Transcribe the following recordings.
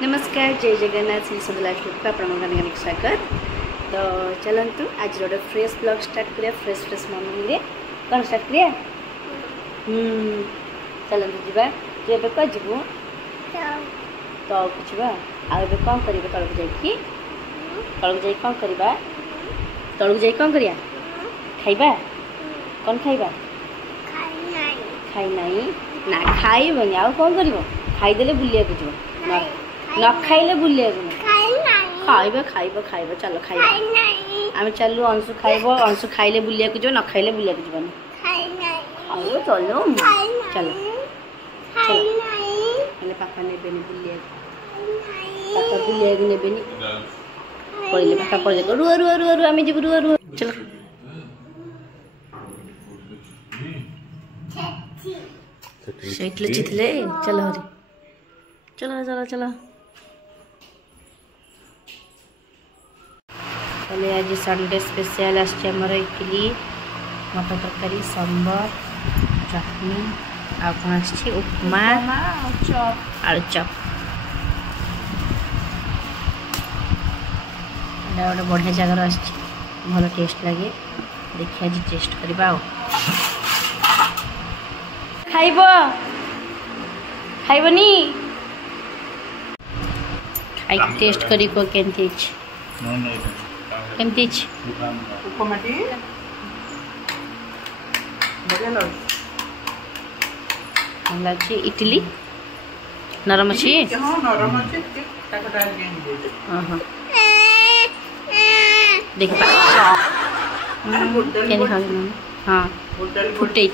नमस्कार जय जगन्नाथ श्री सब लाइफ को आपको स्वागत। तो चलतु आज गोटे फ्रेश ब्लॉग स्टार्ट करिया फ्रेश मॉर्निंग रे कौन स्टार्ट करिया चलतु जीवा तू एबे को जीवु तो कुछबा आ एबे कौन करिबे तळक जाई कौन करिबा तळक जाई कौन करिया खाइबा कौन खाइबा खाई नहीं ना खाइबनी आ कौन करिवो खाई देले बुलिया को जीवो न खाइले बुलिया को खाइबा खाइबा खाइबा चलो खाइबा आम चलू अंशु खाइबो अंशु खाइले बुलिया को जो न खाइले बुलिया को जीवन खाइबो चलो चलो चलो पापा ने बेनी बुलिया पापा बुलिया को ने बेनी पड़िले पापा पड़े को रुआ रुआ रुआ रुआ आमी जीव रुआ रुआ चलो सेटले चितले चलो हरी चलो चलो चलो पहले आज संडे स्पेशल आमर इडली मटर तरकारी सांबर चटनी आ उपमा आलू चप गोटे बढ़िया जगार भल टेस्ट लगे देखिए आज टेस्ट करवा खाइब खाइबनी खाई टेस्ट करी को केमती केमती इडली नरम अच्छी देख हाँ फुटे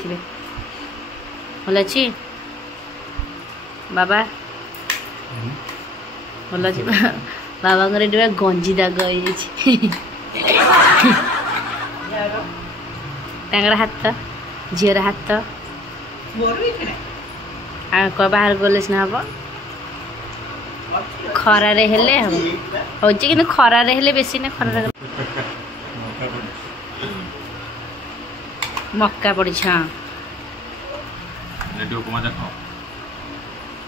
भल अच्छी बाबा भल अच्छी बाबा गंजी दाग हाथ झीर हाथ बाहर गले सीना हम खरारे हेले हम हो कि खरारे हेले बेसी ना खरारे मक्का पड़ी हाँ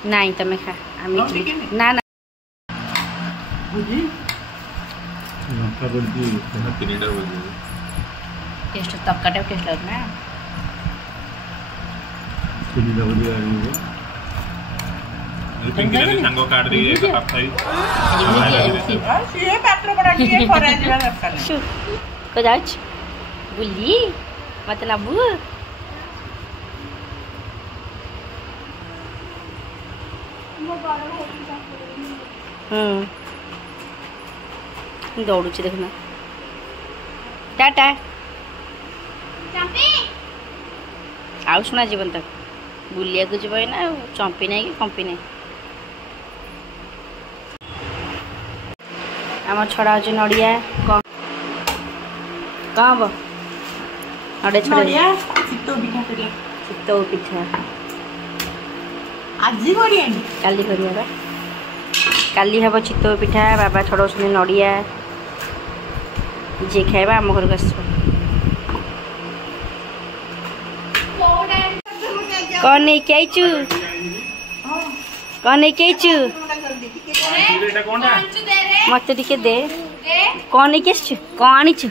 नहीं तमें खा ना ना टेस्ट तक्काटा टेस्ट लग ना सांगो काट दी को जाच बुली मत नबू दौड़ू देखना टाटा आउ शुणा जीवन तक बुलिया को जीव ना चंपी नहीं कि कंपी नहीं आम छड़ा अच्छे नड़िया कौन हम नड़े छड़ा चित्तौ पिठा काली करिया काली हम चित्तौ पिठा बाबा छड़ा नड़िया जे खाइबा आम घर को कौन नहीं कैचु कौन नहीं कैचु मत टिके दे कौन नहीं कैचु कौन आनीचु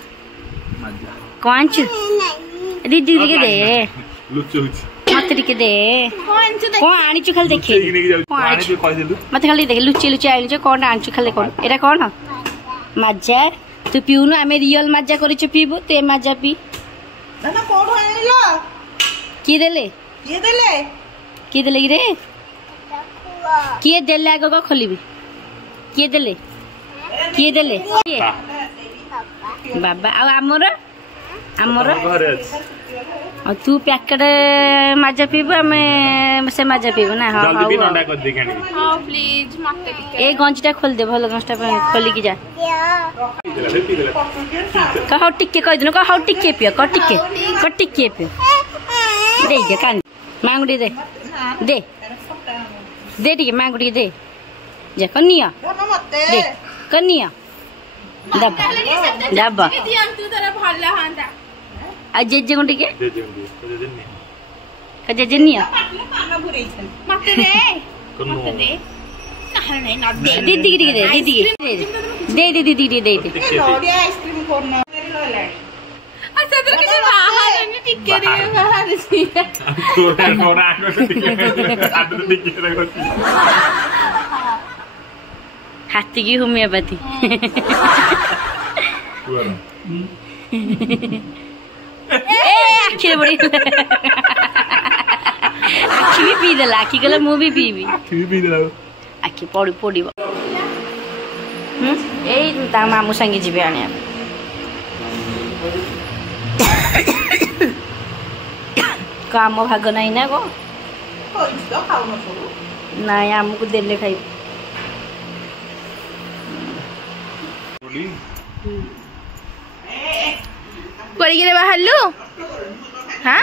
कौन आनीचु दीदी टिके दे मत टिके दे कौन आनीचु खाली देखे कौन आनीचु मत खाली देखे लुची लुची आनीचु कौन आनीचु खाली कौन एटा कौन मजा तू पीऊनु आमे रियल मजा करिछु पीबु ते मजा पी दादा कोड आनिलो की देले किए देले रे किए देले आग को खोलिबी किए देले बाबा आ हमर और तू पैकेट मजा पीबू आम से मजा पीबू ना हाँ हाँ प्लीज ए गंजीटा खोल दे भल गंजटा खोलिकी जा कह टिके कह दिन कह टिके पियो कह टिके पियो दे कान मांगुड़ी दे दे दे टिके मांगुड़ी दे जा कनिया दे कनिया दबा दबा आ जेजे को टिके जेजे निया मते दे दीदी दे दीदी दे दे दीदी दे दे नडिया आइसक्रीम कोन लैलानी अच्छा तो किसी बाहर नहीं टिके रे बाहर सी तोरे कोना आनो टिके आदु टिके रे होती हाथी की होमियोपैथी आखिर बड़ी आखि भी पी देला आखि गला मु भी पीबी आखि पड़ी पड़ब एई ता मामू संगे जीवे आने काम भाग नहीं ना गो नाई आमको देले खाई कोड़ी बाहरलु हाँ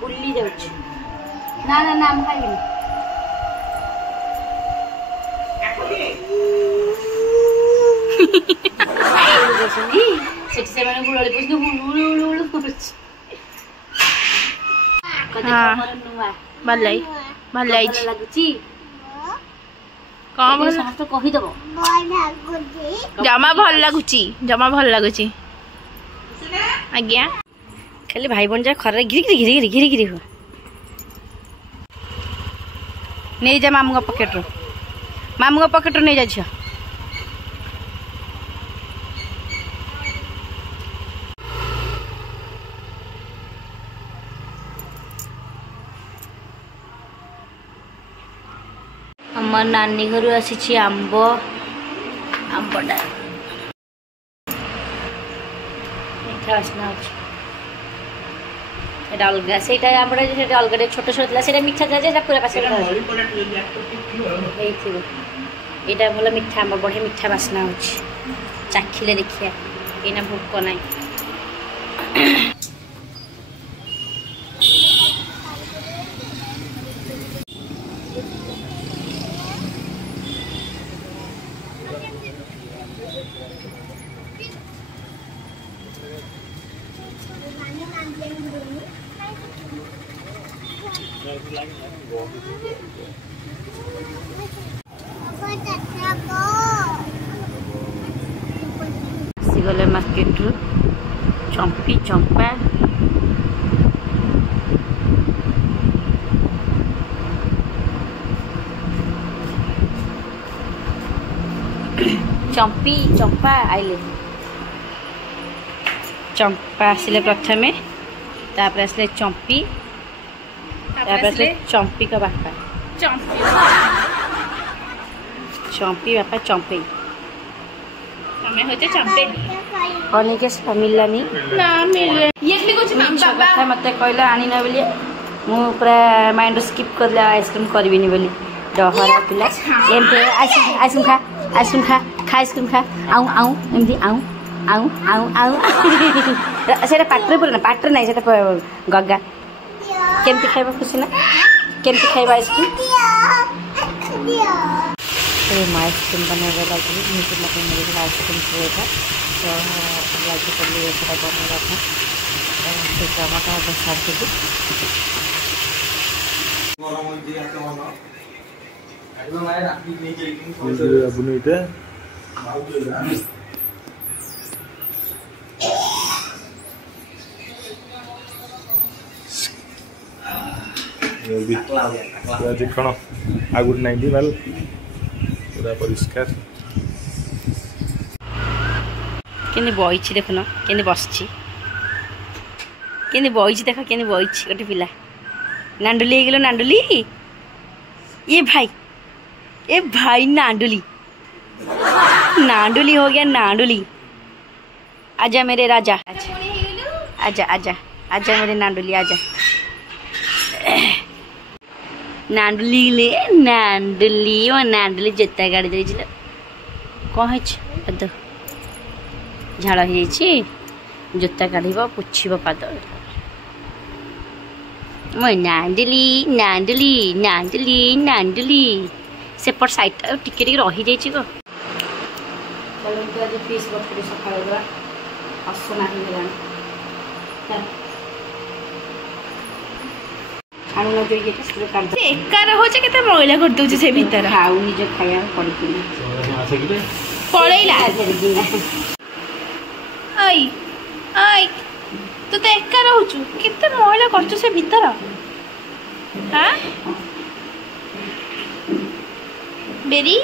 बुल्ली जाउछ ना ना नाम खाइबी सेठी से माने गुळली पुछनु गुळुळुळु पुछ कदे हमर नुवा भलाई भलाई लागुची कौन भल समस्त कहि दबो जमा भल लगुची आज्ञा खाली भाई बन जा खर घिरी घिरी घिरी घिरी घिरी हो नहीं जा मामू पॉकेट रो नहीं जा झियो हमर नानी घर आसी आंब आंबटा मीठा बास्ना अच्छे अलग से अलग छोट छोट से मीठा था पूरा पास यहाँ भल मीठा आंब बढ़िया मीठा बास्ना हो चाखिले देखिए यहाँ भोक ना गले मार्केट रू चंपी चंपा चंपी चंपा आइले चंपा आसिले प्रथमे तापर आसिले चंपी तापर आसिले चंपी का बापा चंपी बापा चंपी हमें होते चंपे अनेक मिललानी ना मिले ये कुछ कथा मत कहला आनी ना बोली मु पूरा माइंड स्किप करले आइसक्रीम करबिनी बोली डहरा पिला एमते आइसक्रीम खा आइसक्रीम खा आउ आउ एमती आउ आउ आउ आउ सेटा पाटर पुरा ना पाटर नाही सेटा गग्गा केमती खाइबा खुशी ना केमती खाइबा आइसक्रीम आइसक्रीम बनाने लगी मुझे मतलब मेरे आइसक्रीम था तो लगे कर लिए थोड़ा बनेगा था तो टमाटर बसा देगी देखण आगुड़ नाइंटी माल पूरा परिष्कार केने बइछि देखन केने बसछि केने बइछि देख केने बइछि गोटे पिला नांडुली हे गेलो नांडुली ये भाई नांडुली नांडुली हो गया नांडुली आजा मेरे राजा आजा आजा आजा मेरे नांडुली आजा नांडुली ले नांडुली ओ नांडुली जेता गाड़ी दे छिला कौन है पाद झाड़ हो जोता काढ़ पोछब पाद मो नांडुली नांडुली नांडुली नांडुली सेपट साइड टिके टिके रही जाइए गो आज पीस बटुरी सकाल असना आणु न जोई के से काट दे एका रहुचे केते मैला कर दउचे से भीतर खाऊ निज खाया पड़ी पळैला आई आई तू तो एका रहूचु केते मैला करछु से भीतर हां बेरी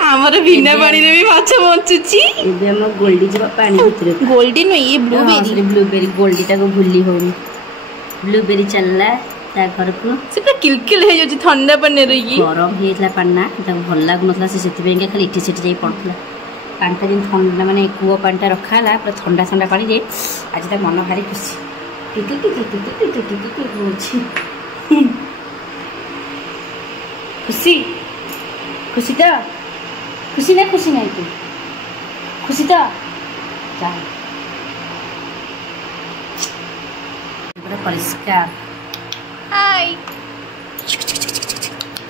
हमर बिना पानी रे भी माछ बंचुची एबे हम गोल्डी जब पानी भीतर गोल्डी नहीं ये ब्लूबेरी ब्लूबेरी गोल्डी ता को भूली होनी ब्लूबेरी चलला ता घर को से पूरा किलकिल हे जो ठंडा पानी रे की गरम हेतला पाना ता भल लाग नथला से सेति बेंगा खाली इठी सेठी जाई पड़थला पानटा दिन ठंडा माने कुओ पानटा रखाला पूरा ठंडा ठंडा पानी रे आज ता मन भारी खुशी टिकि टिकि टिकि टिकि टिकि टिकि होछि खुशी खुशी तो खुशी नहीं तू खुशी तो जा पूरा परिष्कार हाय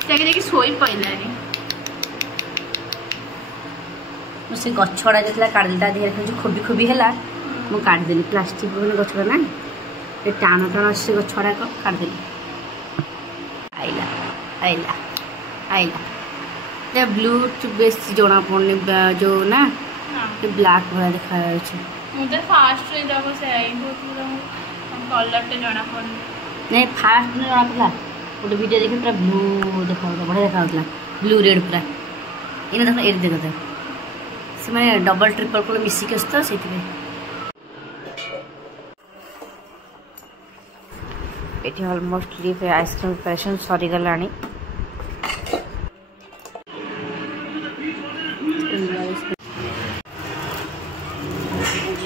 जाके जाके सोई पइलानी मुझे गछड़ा जो काट देता देह जो खोबी खोबी है मुझे काटदेली प्लास्टिक मैंने गछड़ा ना टाण टाण से गछड़ा काटदेली आइला आइला आइला ब्लू बेस जना पड़ने जो ना ब्लैक भाया देखा मुझे फास्ट रे जब से आई बहुत कलर टे जना पड़ने नहीं फास्ट में जना पड़ा गोटे वीडियो देखी पूरा ब्लू देखा बढ़िया देखा ब्लू रेड पूरा इन देख ये देख से मैंने डबल ट्रिपल को मिसिक तो से ये अलमोस्ट आइसक्रीम प्रिपरेशन सरीगला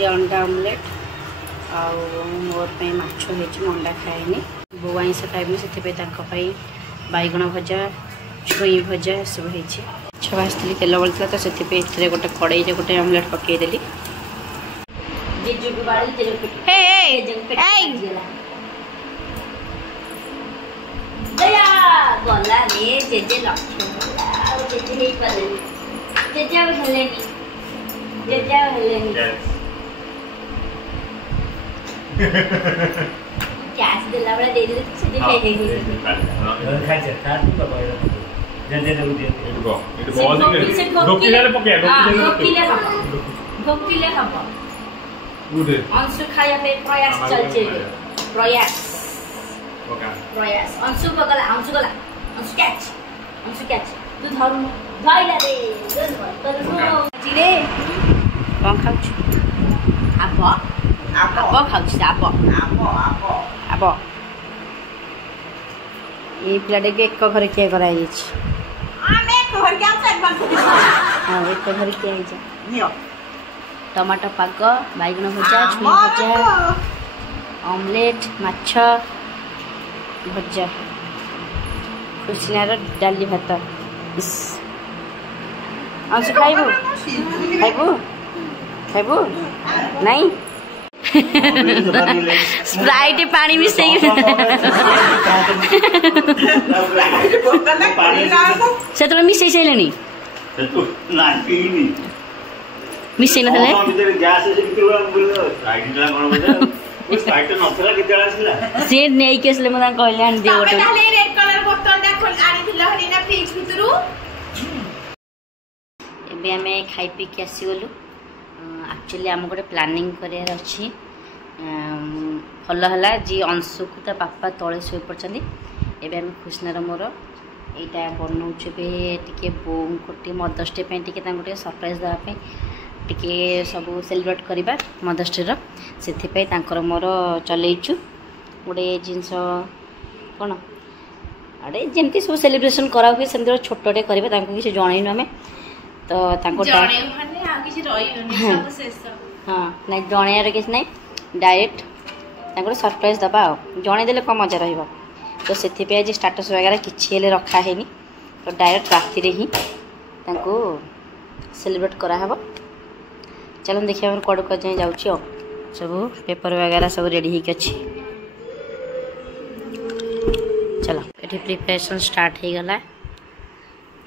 अंडा ऑमलेट आउ मोर पे माछ होइछि अंडा खाएनी बो आइंस खाइबी से बैगण भजा छुई भजा सब होइछि छवास्तली तेल बलता तो से गोटे कड़ाई गोटे ऑमलेट पकई देली जेजु के बाड़ी जेजु हे दया गला रे जेजे लक्ष्य जेजे नहीं पलेनी जेजे हेलेनी जेजे हेलेनी कैश दिला बड़ा दे दे से दे खाई खाई भोकिले हम अंशु खाया पे प्रयास चलचे प्रयास प्रयास अंशु गला अंशु कैच तू धरू भाईला रे जिरे कौन खाऊ आप खाऊ ये प्लेट के एक घर किए कराई एक घर किए टमाटो पाग बैगन भजा छुई भजा ऑमलेट माछ भजा खुशनार डाली भात अंशु खाइबू खाइबू खाइबू नहीं स्प्राइट पानी मिसे से तो मिसे सैलनी मिसे न से नहीं के असले मना कहले आन दे गोटे रेड कलर बोतल देखो आनी दिला हरिना फ्रिज भितरु एबे हमें खाई पी के आसी गलु एक्चुअली आम गोटे प्लानिंग करार अच्छी भल है जी अंशु को ता पापा तले शोई पड़े एवं आम खुशनार मोर यहाँ बनाऊे टे बो को मदर्स डे टे सरप्राइज देवाई टे सब सेलिब्रेट करवा मदर्स डे से मोर चलैचु गोटे जिनस कौन अरे जमती सब सेलिब्रेशन करा हुए सेमती छोटे करेंगे किसी जनईनु आम तो हाँ ना जन किसी ना डायरेक्ट सरप्राइज दबा जनईदे कम मजा रहा तो से आज स्टाटस वगैरह किसी रखा है तो डायरेक्ट राति ही सेलिब्रेट कराहब चलो देखिए कड़ कड़ जाए जाऊँ सब पेपर वगैरह सब रेडी हो अच्छी चलो ये प्रिपरेशन स्टार्ट हो गला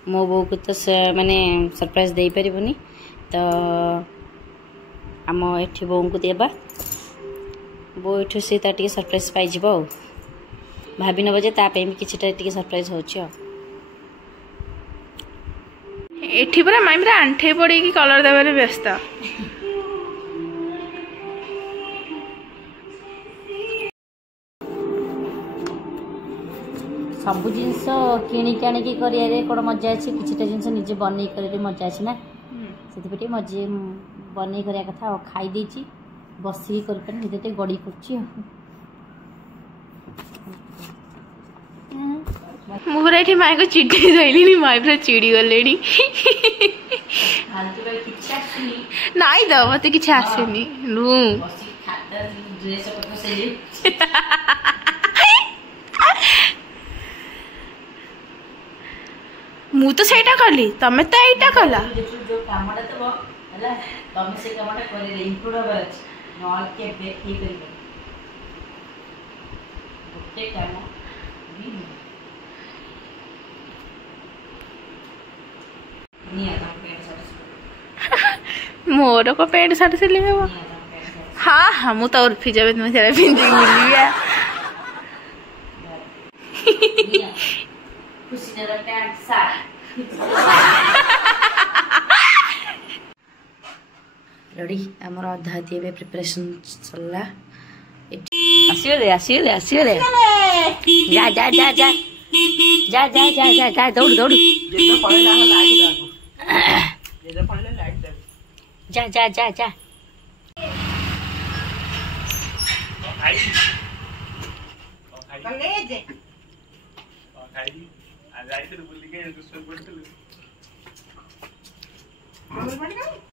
मो बो को तो माने सरप्राइज दे पारिबनी तो आम एठी बो को देबा बो एठी से ता सरप्राइज पाई जिवो भाभी नब जे तापे भी किछटा टिके सरप्राइज होछि एठी पूरा माई पूरा आंठे पड़ी कि कलर देबारे व्यस्त सब जिनस किणिक आनिकी करियारे कोन मजा अछि किछटा जिनस निजे बनै करे मजा अछि ना सेति मजे बनै करिया कथा खाई देछि बसी कर पर निदेते गड़ी करछि मुहरा एठी माई को चिड़ी रहिली माई पूरा चिड़ी गलेनी हालतु भाई किछा आसुनी नाई द मते किछ आसेनी लू बसी खाता ड्रेस पत्र से मु तो सेटा करली तमे तो एटा कला जो कामडा तबो हला तमे से कामडा करे रे इंक्लूड होबर अछि नॉल के बे की करिबे ओते काम भी नहीं आता पेट शर्ट मोर को पेट शर्ट सिले हो हाँ हाँ मु तो उर्फी जब तुम्हें तेरा पिंदी मिली है खुशी जरा पैंट शर्ट रेडी हमर आधा दिए प्रिपरेशन चलला आसियो ले जा जा जा जा जा जा जा जा जा दौड़ दौड़ जेतो पड़े ना लाइट दे जेतो पड़े लाइट दे जा जा जा जा कले जे खाई आज आई तो बुल्ली के दूसरे बोल तो बोल